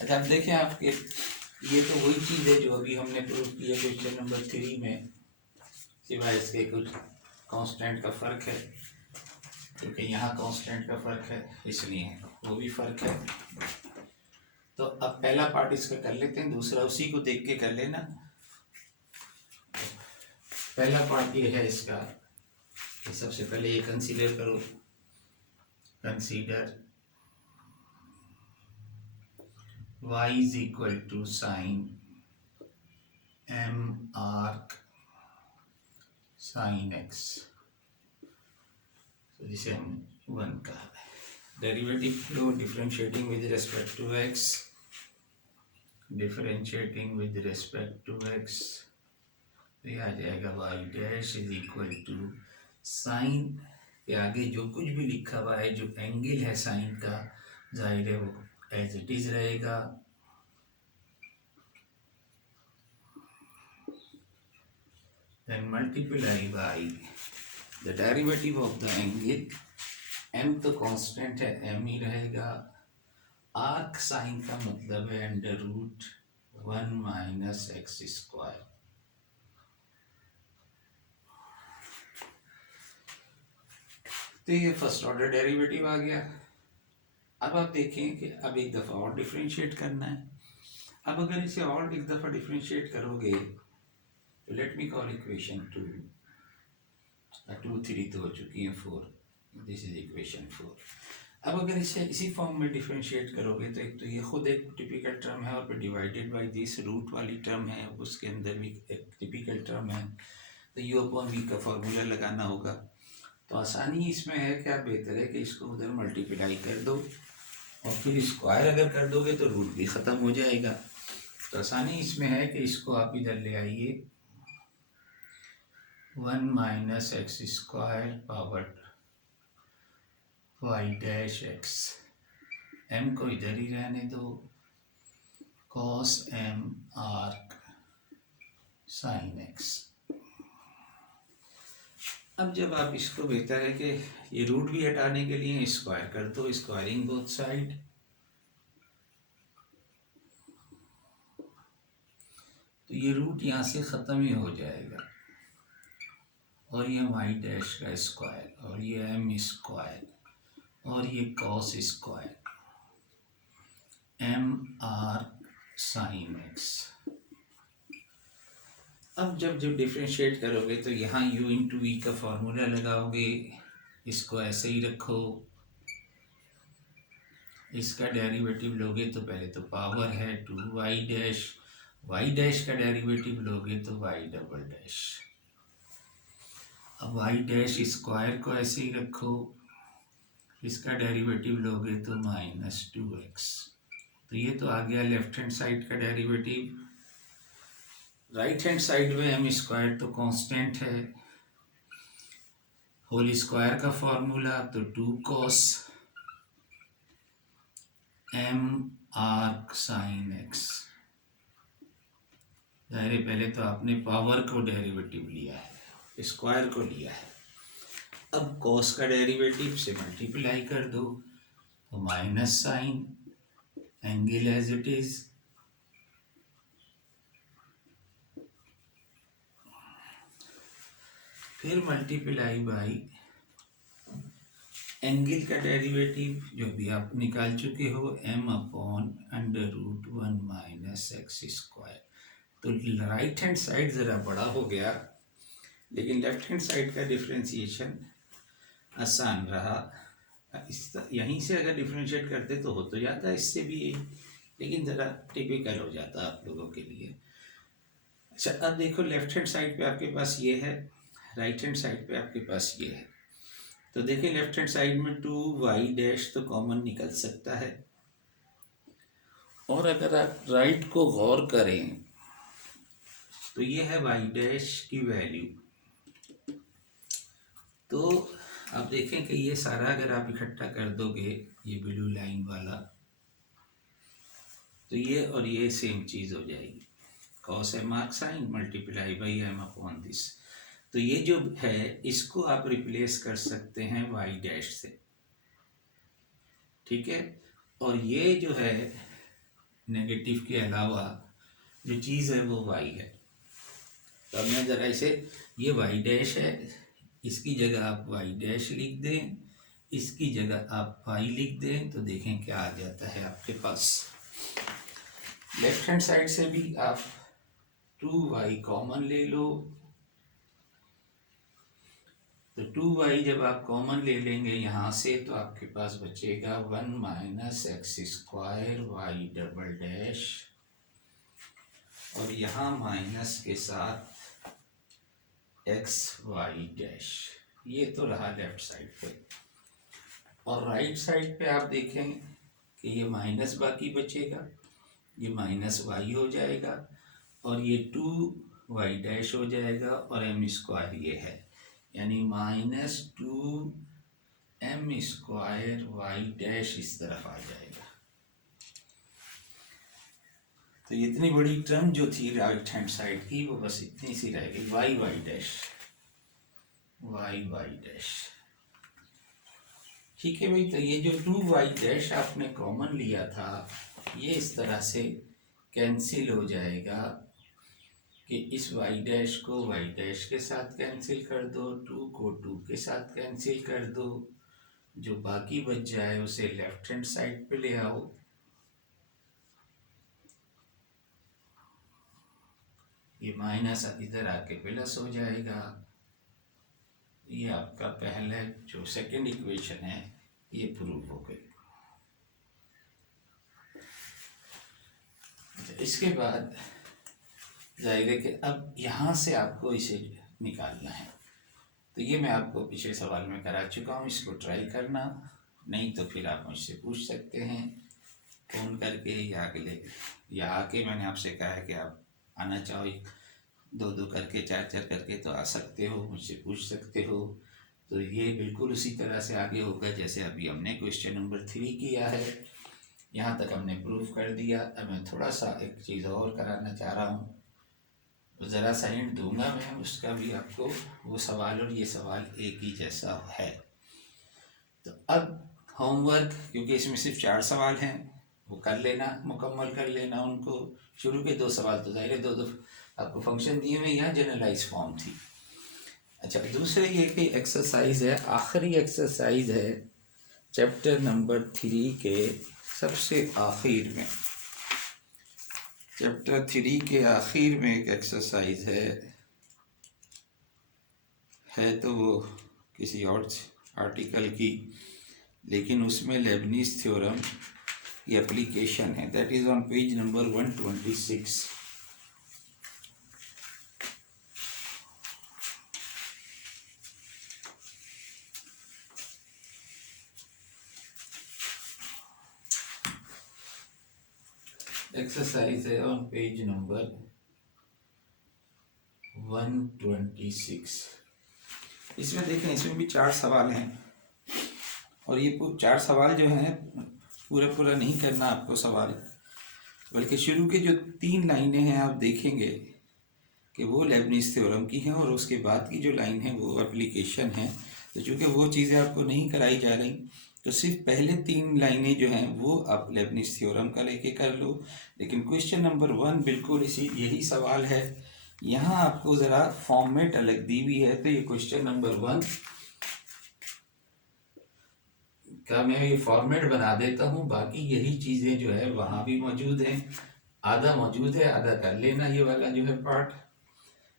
अच्छा अब देखें आपके, ये तो वही चीज़ है जो अभी हमने प्रूव किया क्वेश्चन नंबर 3 में, सिवाय इसके कुछ कांस्टेंट का फ़र्क है, क्योंकि यहाँ कांस्टेंट का फ़र्क है इसलिए वो भी फ़र्क है। तो अब पहला पार्ट इसका कर लेते हैं, दूसरा उसी को देख के कर लेना। पहला पार्ट ये है इसका कि सबसे पहले ये कंसीडर करो, consider y is equal to sine m arc sine x, तो जिसे हम 1 कहा है। डेरिवेटिव लो, differentiating with respect to x, differentiating with respect to x, तो ये आ जाएगा y dash is equal to sine के आगे जो कुछ भी लिखा हुआ है, जो एंगल है साइन का, जाहिर है वो एज इट इज रहेगा, then multiply by the derivative of the angle, m तो कांस्टेंट है, m ही रहेगा, आर्क साइन का मतलब है under root 1 minus x square. तो ये फर्स्ट ऑर्डर डेरिवेटिव आ गया। अब आप देखें कि अब एक दफ़ा और डिफरेंशिएट करना है। अब अगर इसे और एक दफ़ा डिफरेंशिएट करोगे तो लेट मी कॉल इक्वेशन 2, 2 3 तो हो चुकी है 4, दिस इज इक्वेशन 4। अब अगर इसे इसी फॉर्म में डिफरेंशिएट करोगे तो एक तो ये खुद एक टिपिकल टर्म है और फिर डिवाइडेड बाय दिस रूट वाली टर्म है, उसके अंदर भी एक टिपिकल टर्म है, तो यू अपॉन वी का फॉर्मूला लगाना होगा। तो आसानी इसमें है कि आप बेहतर है कि इसको उधर मल्टीप्लाई कर दो और फिर स्क्वायर अगर कर दोगे तो रूट भी ख़त्म हो जाएगा। तो आसानी इसमें है कि इसको आप इधर ले आइए, 1 minus x square power y dash x, M को इधर ही रहने दो, cos M arc sine x. अब जब आप इसको बेहतर है कि ये रूट भी हटाने के लिए स्क्वायर कर दो, स्क्वायरिंग बोथ साइड, तो ये रूट यहाँ से ख़त्म ही हो जाएगा और ये वाई डैश का स्क्वायर और ये एम स्क्वायर और ये cos square M arc sine x. अब जब डिफ्रेंशिएट करोगे तो यहाँ u इंटू वी का फॉर्मूला लगाओगे, इसको ऐसे ही रखो, इसका डेरिवेटिव लोगे तो पहले तो पावर है 2y डैश, y डैश का डेरिवेटिव लोगे तो y डबल डैश। अब y डैश स्क्वायर को ऐसे ही रखो, इसका डेरिवेटिव लोगे तो -2x, तो ये तो आ गया लेफ्ट हैंड साइड का डेरिवेटिव। राइट हैंड साइड में एम स्क्वायर तो कांस्टेंट है, होल स्क्वायर का फॉर्मूला तो 2 cos M arc sine x. जाहिर है पहले तो आपने पावर को डेरिवेटिव लिया है, स्क्वायर को लिया है, अब कॉस का डेरिवेटिव से मल्टीप्लाई कर दो तो minus sine, angle as it is, फिर मल्टीप्लाई बाई एंगल का डेरिवेटिव जो भी आप निकाल चुके हो, m upon under root 1 minus x square. तो राइट हैंड साइड ज़रा बड़ा हो गया, लेकिन लेफ्ट हैंड साइड का डिफ्रेंसिएशन आसान रहा। इस यहीं से अगर डिफ्रेंशिएट करते तो हो तो जाता इससे भी, लेकिन ज़रा टिपिकल हो जाता आप लोगों के लिए। अच्छा अब देखो, लेफ्ट हैंड साइड पे आपके पास ये है, राइट हैंड साइड पे आपके पास ये है, तो देखिए लेफ्ट हैंड साइड में 2y डैश तो कॉमन निकल सकता है, और अगर आप राइट को गौर करें तो ये है y डैश की वैल्यू। तो आप देखें कि ये सारा अगर आप इकट्ठा कर दोगे, ये ब्लू लाइन वाला, तो ये और ये सेम चीज़ हो जाएगी, cos M arc sine multiply by M upon this. तो ये जो है इसको आप रिप्लेस कर सकते हैं y डैश से, ठीक है, और ये जो है नेगेटिव के अलावा जो चीज़ है वो वाई है। तो अब मैं ज़रा इसे, ये वाई डैश है, इसकी जगह आप वाई डैश लिख दें, इसकी जगह आप वाई लिख दें, तो देखें क्या आ जाता है आपके पास। लेफ्ट हैंड साइड से भी आप 2y कॉमन ले लो, तो 2y जब आप कॉमन ले लेंगे यहाँ से तो आपके पास बचेगा 1 minus x square y double dash, और यहाँ माइनस के साथ एक्स वाई डैश। ये तो रहा लेफ्ट साइड पे, और राइट साइड पे आप देखें कि ये माइनस बाकी बचेगा, ये माइनस वाई हो जाएगा, और ये 2y डैश हो जाएगा, और एम स्क्वायर ये है, यानी -2m² वाई डैश इस तरफ आ जाएगा। तो इतनी बड़ी टर्म जो थी राइट हैंड साइड की वो बस इतनी सी रह गई, y y dash, y y dash. ठीक है भाई, तो ये जो 2y डैश आपने कॉमन लिया था ये इस तरह से कैंसिल हो जाएगा कि इस y डैश को y डैश के साथ कैंसिल कर दो, 2 को 2 के साथ कैंसिल कर दो, जो बाकी बच जाए उसे लेफ्ट हैंड साइड पे ले आओ। ये माइनस इधर आके प्लस हो जाएगा। ये आपका पहला जो सेकंड इक्वेशन है ये प्रूव हो गई। इसके बाद जाहिर है कि अब यहाँ से आपको इसे निकालना है, तो ये मैं आपको पिछले सवाल में करा चुका हूँ, इसको ट्राई करना, नहीं तो फिर आप मुझसे पूछ सकते हैं फ़ोन करके या अगले, या आके मैंने आपसे कहा है कि आप आना चाहो 2-2 करके 4-4 करके तो आ सकते हो, मुझसे पूछ सकते हो। तो ये बिल्कुल उसी तरह से आगे होगा जैसे अभी हमने क्वेश्चन नंबर 3 किया है, यहाँ तक हमने प्रूव कर दिया। अब मैं थोड़ा सा एक चीज़ और कराना चाह रहा हूँ, ज़रा सा हिंट दूंगा मैं, उसका भी आपको वो सवाल और ये सवाल एक ही जैसा है। तो अब होमवर्क, क्योंकि इसमें सिर्फ 4 सवाल हैं, वो कर लेना, मुकम्मल कर लेना उनको। शुरू के 2 सवाल तो ज़ाहिर है 2-2 आपको फंक्शन दिए हुए, यहाँ जनरलाइज फॉर्म थी। अच्छा, दूसरे ये कि एक्सरसाइज है, आखिरी एक्सरसाइज है चैप्टर नंबर 3 के सबसे आखिर में, चैप्टर 3 के आखिर में एक एक्सरसाइज है तो वो किसी और आर्टिकल की, लेकिन उसमें लेबनीज़ थ्योरम की एप्लीकेशन है। That is on page number 126। Exercise है ऑन पेज नंबर 126। इसमें देखें, इसमें भी 4 सवाल हैं, और ये 4 सवाल जो हैं पूरा नहीं करना आपको सवाल, बल्कि शुरू के जो 3 लाइनें हैं आप देखेंगे कि वो लेबनीज़ थ्योरम की हैं, और उसके बाद की जो लाइन है वो एप्लीकेशन है। तो चूँकि वो चीज़ें आपको नहीं कराई जा रही, तो सिर्फ पहले 3 लाइनें जो हैं वो आप लेबनीज़ थ्योरम का लेके कर लो। लेकिन क्वेश्चन नंबर 1 बिल्कुल यही सवाल है, यहाँ आपको ज़रा फॉर्मेट अलग दी हुई है। तो ये क्वेश्चन नंबर 1 का मैं ये फॉर्मेट बना देता हूँ, बाकी यही चीज़ें जो है वहाँ भी मौजूद हैं, आधा मौजूद है, आधा कर लेना ये वाला जो है पार्ट।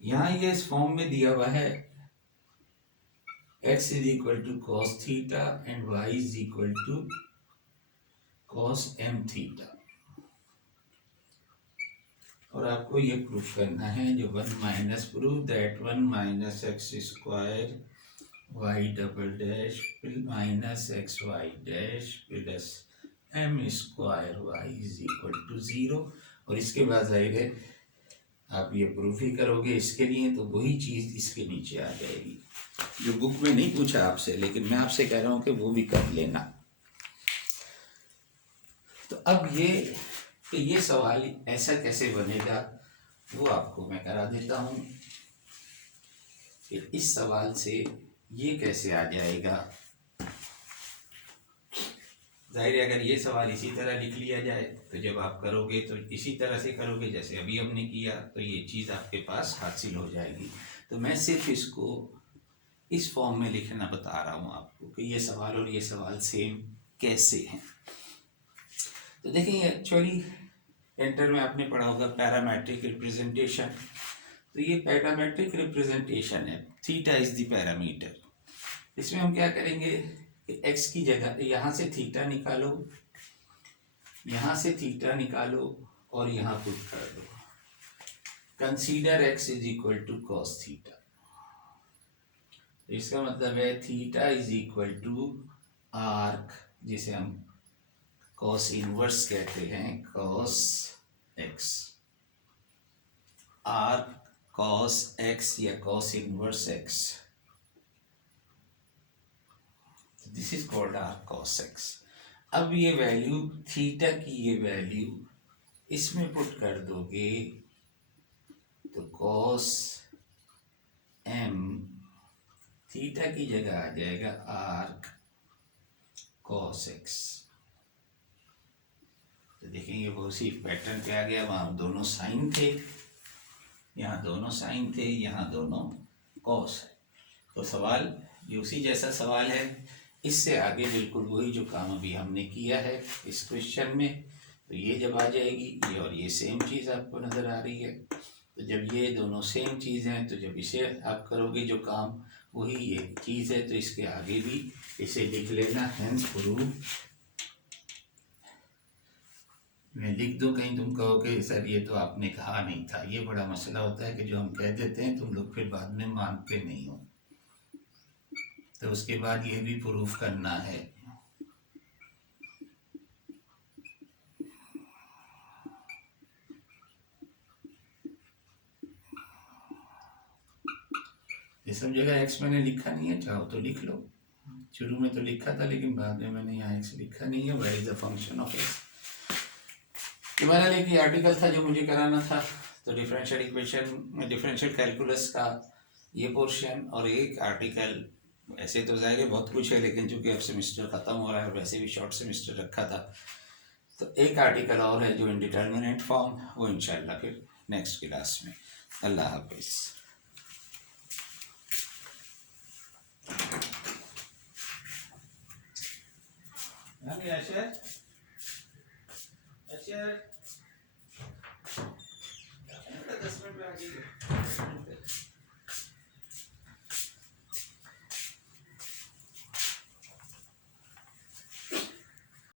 यहाँ ये इस फॉर्म में दिया हुआ है x is equal to cos theta and y is equal to cos m theta, और आपको ये प्रूफ करना है जो 1 minus proof that 1 minus x square y double dash minus x y dash plus M square y is equal to 0। और इसके बाद जाहिर है आप ये प्रूफ ही करोगे इसके लिए, तो वही चीज़ इसके नीचे आ जाएगी जो बुक में नहीं पूछा आपसे, लेकिन मैं आपसे कह रहा हूँ कि वो भी कर लेना। तो अब ये सवाल ऐसा कैसे बनेगा वो आपको मैं करा देता हूँ कि इस सवाल से ये कैसे आ जाएगा। जाहिर है अगर ये सवाल इसी तरह लिख लिया जाए तो जब आप करोगे तो इसी तरह से करोगे जैसे अभी हमने किया, तो ये चीज़ आपके पास हासिल हो जाएगी। तो मैं सिर्फ इसको इस फॉर्म में लिखना बता रहा हूँ आपको कि ये सवाल और ये सवाल सेम कैसे हैं। तो देखिए एक्चुअली एंटर में आपने पढ़ा होगा पैरामेट्रिक रिप्रेजेंटेशन। तो ये पैरामेट्रिक रिप्रेजेंटेशन है, थीटा इज द पैरामीटर। इसमें हम क्या करेंगे कि x की जगह यहाँ से थीटा निकालो, यहाँ से थीटा निकालो और यहाँ पुट कर दो। Consider x is equal to cos theta. इसका मतलब है theta is equal to arc, जिसे हम कॉस इनवर्स कहते हैं, cos x। Arc cos x या cos inverse x, this is called arc cos x। अब ये वैल्यू थीटा की, ये वैल्यू इसमें पुट कर दोगे तो कॉस m थीटा की जगह आ जाएगा आर्क कॉस x। तो देखेंगे वो उसी पैटर्न पे आ गया, वहाँ दोनों साइन थे, यहाँ दोनों साइन थे, यहाँ दोनों कॉस है। तो सवाल ये उसी जैसा सवाल है, इससे आगे बिल्कुल वही जो काम अभी हमने किया है इस क्वेश्चन में। तो ये जब आ जाएगी ये और ये सेम चीज़ आपको नज़र आ रही है। तो जब ये दोनों सेम चीज़ हैं तो जब इसे आप करोगे जो काम वही ये चीज़ है, तो इसके आगे भी इसे लिख लेना, हेंस प्रूव। मैं लिख दूं कहीं तुम कहोगे सर ये तो आपने कहा नहीं था। ये बड़ा मसला होता है कि जो हम कह देते हैं तुम लोग फिर बाद में मानते नहीं हो, तो उसके बाद ये भी प्रूफ करना है। ये सब जगह एक्स मैंने लिखा नहीं है, चाहो तो लिख लो। शुरू में तो लिखा था लेकिन बाद में मैंने यहाँ एक्स लिखा नहीं है। Where is the function of x. हमारा एक आर्टिकल था जो मुझे कराना था, तो डिफरेंशियल इक्वेशन, डिफरेंशियल कैलकुलस का ये पोर्शन, और एक आर्टिकल, ऐसे तो जाहिर है बहुत कुछ है लेकिन चूंकि अब सेमिस्टर ख़त्म हो रहा है, वैसे भी शॉर्ट सेमिस्टर रखा था, तो एक आर्टिकल और है जो इनडिटर्मिनेट फॉर्म, वो इंशाल्लाह फिर नेक्स्ट क्लास में। अल्लाह हाफिज़। अच्छा 10 मिनट में आ जाइए।